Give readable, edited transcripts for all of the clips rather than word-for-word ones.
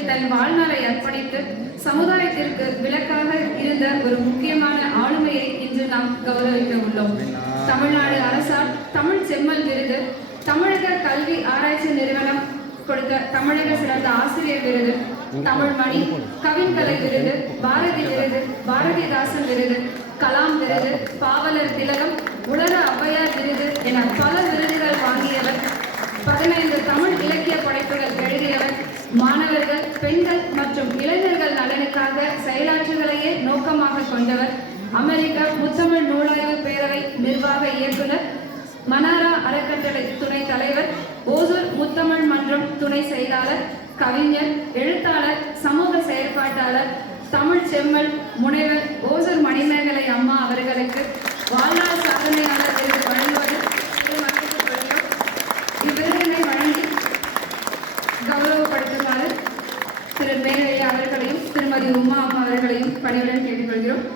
சேவையில் தன் வாழ்நாளை அர்ப்பணித்து சமுதாயத்திற்கு விளக்காக இருந்த ஒரு முக்கியமான ஆளுமையை இன்று நாம் கௌரவிக்க உள்ளோம். தமிழ்நாடு அரசால் தமிழ் செம்மல் விருது, தமிழக கல்வி ஆராய்ச்சி நிறுவனம் கொடுத்த தமிழக சிறந்த ஆசிரியர் விருது, தமிழ் மணி, கவின்கலை விருது, பாரதி விருது, பாரதிதாசன் விருது, கலாம் விருது, பாவலர் திலகம், உலக ஔவையார் விருது என பல விருதுகள் வாங்கியவர். 15 தமிழ் இலக்கிய படைப்புகள் எழுதியவர். மாணவர்கள், பெண்கள் மற்றும் இளைஞர்கள் நலனுக்காக செயலாற்றுகளையே நோக்கமாக கொண்டவர். அமெரிக்க முத்தமிழ் நூலாய்வு பேரவை நிர்வாக இயக்குனர், மனாரா அறக்கட்டளை துணை தலைவர், ஓசூர் முத்தமிழ் மன்றம் துணை செயலாளர், கவிஞர், எழுத்தாளர், சமூக செயற்பாட்டாளர், தமிழ் செம்மல் முனைவர் ஓசூர் மணிமேகலை அம்மா அவர்களுக்கு வாழ்நாள் சாதனையாளர் விருது வழங்குவது பெருமகிழ்ச்சி கொள்கிறோம். இவ்விருதினை வழங்கி கௌரவப்படுத்துமாறு திரு மேகலையா அவர்களையும் திருமதி உமா அம்மா அவர்களையும் பணியுடன் கேட்டுக்கொள்கிறோம்.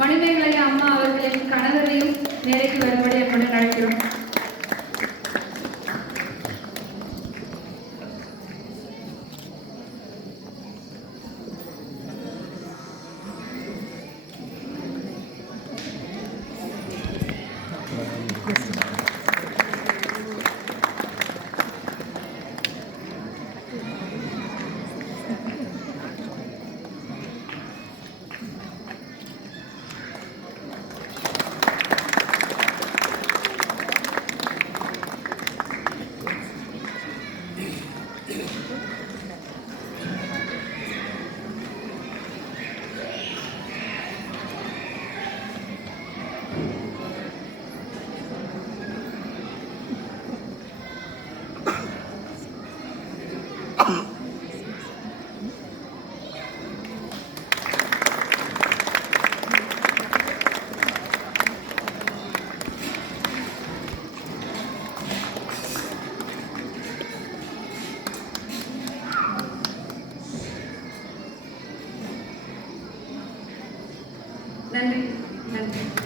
மணிமேகலையா அம்மா அவர்களின் கணவரையும் நேரைக்கு வரும்படி அன்புடன் அழைக்கிறோம். நன்றி.